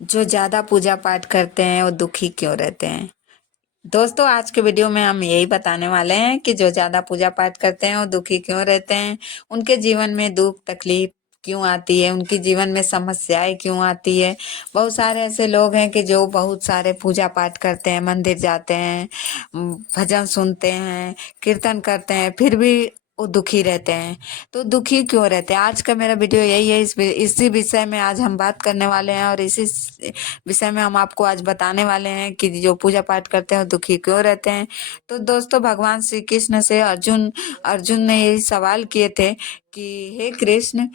जो ज़्यादा पूजा पाठ करते हैं वो दुखी क्यों रहते हैं। दोस्तों, आज के वीडियो में हम यही बताने वाले हैं कि जो ज़्यादा पूजा पाठ करते हैं वो दुखी क्यों रहते हैं। उनके जीवन में दुख तकलीफ क्यों आती है, उनके जीवन में समस्याएं क्यों आती है। बहुत सारे ऐसे लोग हैं कि जो बहुत सारे पूजा पाठ करते हैं, मंदिर जाते हैं, भजन सुनते हैं, कीर्तन करते हैं, फिर भी वो दुखी रहते हैं। तो दुखी क्यों रहते हैं, आज का मेरा वीडियो यही है। इसी विषय में आज हम बात करने वाले हैं और इसी विषय में हम आपको आज बताने वाले हैं कि जो पूजा पाठ करते हैं वो दुखी क्यों रहते हैं। तो दोस्तों, भगवान श्री कृष्ण से अर्जुन अर्जुन ने यही सवाल किए थे कि हे कृष्ण,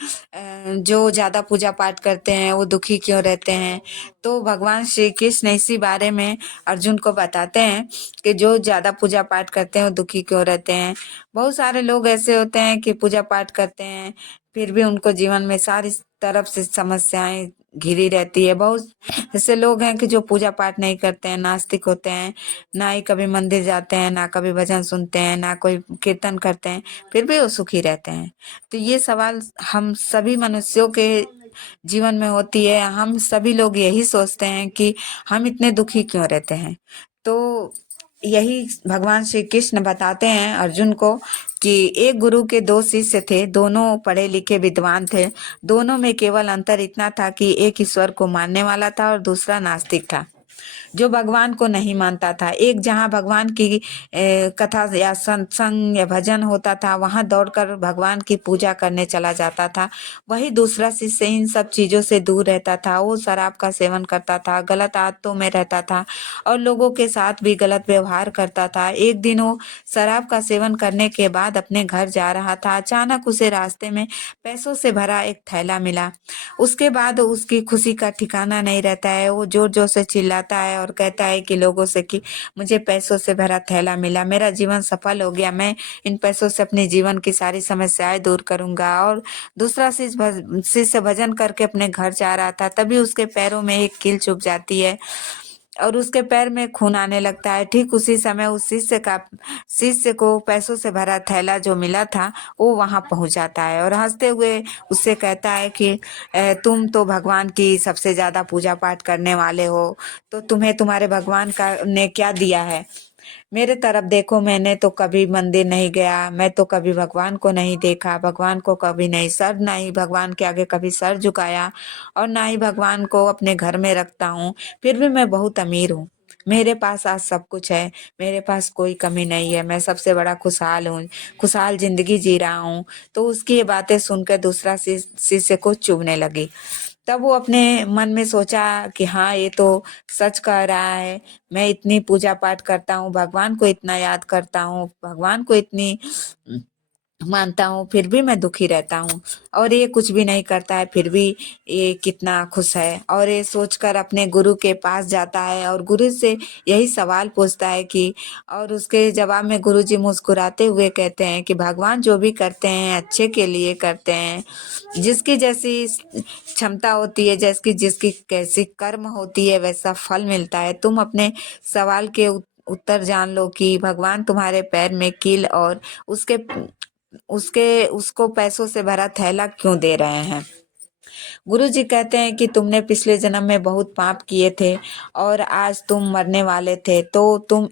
जो ज्यादा पूजा पाठ करते हैं वो दुखी क्यों रहते हैं। तो भगवान श्री कृष्ण इसी बारे में अर्जुन को बताते हैं कि जो ज्यादा पूजा पाठ करते हैं वो दुखी क्यों रहते हैं। बहुत सारे लोग ऐसे होते हैं कि पूजा पाठ करते हैं, फिर भी उनको जीवन में सारी तरफ से समस्याएं घिरी रहती है। बहुत ऐसे लोग हैं कि जो पूजा पाठ नहीं करते हैं, नास्तिक होते हैं, ना ही कभी मंदिर जाते हैं, ना कभी भजन सुनते हैं, ना कोई कीर्तन करते हैं, फिर भी वो सुखी रहते हैं। तो ये सवाल हम सभी मनुष्यों के जीवन में होती है। हम सभी लोग यही सोचते हैं कि हम इतने दुखी क्यों रहते हैं। तो यही भगवान श्री कृष्ण बताते हैं अर्जुन को कि एक गुरु के दो शिष्य थे, दोनों पढ़े लिखे विद्वान थे। दोनों में केवल अंतर इतना था कि एक ईश्वर को मानने वाला था और दूसरा नास्तिक था, जो भगवान को नहीं मानता था। एक जहाँ भगवान की कथा या सत्संग या भजन होता था, वहां दौड़कर भगवान की पूजा करने चला जाता था। वही दूसरा शिष्य इन सब चीजों से दूर रहता था। वो शराब का सेवन करता था, गलत आदतों में रहता था और लोगों के साथ भी गलत व्यवहार करता था। एक दिन वो शराब का सेवन करने के बाद अपने घर जा रहा था। अचानक उसे रास्ते में पैसों से भरा एक थैला मिला। उसके बाद उसकी खुशी का ठिकाना नहीं रहता है। वो जोर जोर से चिल्लाता है और कहता है कि लोगों से कि मुझे पैसों से भरा थैला मिला, मेरा जीवन सफल हो गया, मैं इन पैसों से अपने जीवन की सारी समस्याएं दूर करूंगा। और दूसरा शिष्य भजन करके अपने घर जा रहा था, तभी उसके पैरों में एक कील चुभ जाती है और उसके पैर में खून आने लगता है। ठीक उसी समय उस शिष्य को पैसों से भरा थैला जो मिला था वो वहां पहुंच जाता है और हंसते हुए उससे कहता है कि तुम तो भगवान की सबसे ज्यादा पूजा पाठ करने वाले हो, तो तुम्हें तुम्हारे भगवान का ने क्या दिया है। मेरे तरफ देखो, मैंने तो कभी मंदिर नहीं गया, मैं तो कभी भगवान को नहीं देखा, भगवान को कभी नहीं सर, ना ही भगवान के आगे कभी सर झुकाया और ना ही भगवान को अपने घर में रखता हूँ। फिर भी मैं बहुत अमीर हूँ, मेरे पास आज सब कुछ है, मेरे पास कोई कमी नहीं है, मैं सबसे बड़ा खुशहाल हूँ, खुशहाल जिंदगी जी रहा हूँ। तो उसकी ये बातें सुनकर दूसरा शिष्य को चुभने लगी। तब वो अपने मन में सोचा कि हाँ, ये तो सच कह रहा है। मैं इतनी पूजा पाठ करता हूँ, भगवान को इतना याद करता हूँ, भगवान को इतनी मानता हूँ, फिर भी मैं दुखी रहता हूँ और ये कुछ भी नहीं करता है, फिर भी ये कितना खुश है। और ये सोचकर अपने गुरु के पास जाता है और गुरु से यही सवाल पूछता है कि, और उसके जवाब में गुरुजी मुस्कुराते हुए कहते हैं कि भगवान जो भी करते हैं अच्छे के लिए करते हैं। जिसकी जैसी क्षमता होती है, जैसी जिसकी कैसी कर्म होती है, वैसा फल मिलता है। तुम अपने सवाल के उत्तर जान लो कि भगवान तुम्हारे पैर में कील और उसके उसके उसको पैसों से भरा थैला क्यों दे रहे हैं। गुरुजी कहते हैं कि तुमने पिछले जन्म में बहुत पाप किए थे और आज तुम मरने वाले थे, तो तुम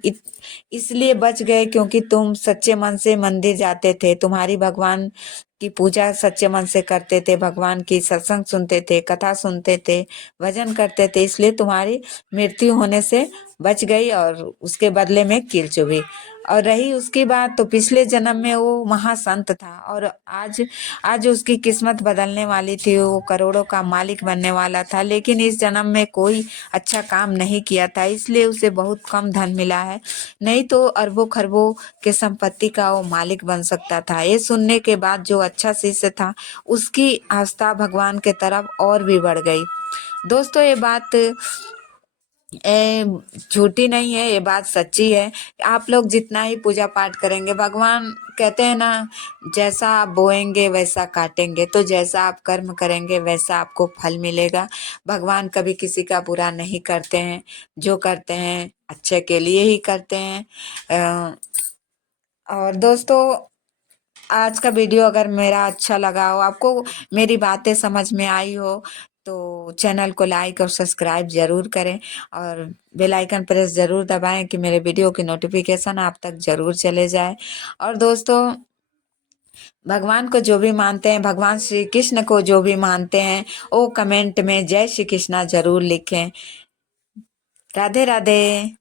इसलिए बच गए क्योंकि तुम सच्चे मन से मंदिर जाते थे, तुम्हारी भगवान की पूजा सच्चे मन से करते थे, भगवान की सत्संग सुनते थे, कथा सुनते थे, भजन करते थे, इसलिए तुम्हारी मृत्यु होने से बच गई और उसके बदले में कील चुभी। और रही उसकी बात, तो पिछले जन्म में वो महासंत था और आज आज उसकी किस्मत बदलने वाली थी, वो करोड़ों का मालिक बनने वाला था, लेकिन इस जन्म में कोई अच्छा काम नहीं किया था, इसलिए उसे बहुत कम धन मिला है। नहीं तो अरबों खरबों के संपत्ति का वो मालिक बन सकता था। ये सुनने के बाद जो अच्छा शिष्य था, उसकी आस्था भगवान के तरफ और भी बढ़ गई। दोस्तों, ये बात झूठी नहीं है, ये बात सच्ची है। आप लोग जितना ही पूजा पाठ करेंगे, भगवान कहते हैं ना, जैसा आप बोएंगे वैसा काटेंगे, तो जैसा आप कर्म करेंगे वैसा आपको फल मिलेगा। भगवान कभी किसी का बुरा नहीं करते हैं, जो करते हैं अच्छे के लिए ही करते हैं। और दोस्तों, आज का वीडियो अगर मेरा अच्छा लगा हो, आपको मेरी बातें समझ में आई हो, तो चैनल को लाइक और सब्सक्राइब ज़रूर करें और बेल आइकन प्रेस ज़रूर दबाएं कि मेरे वीडियो की नोटिफिकेशन आप तक ज़रूर चले जाए। और दोस्तों, भगवान को जो भी मानते हैं, भगवान श्री कृष्ण को जो भी मानते हैं, वो कमेंट में जय श्री कृष्णा ज़रूर लिखें। राधे राधे।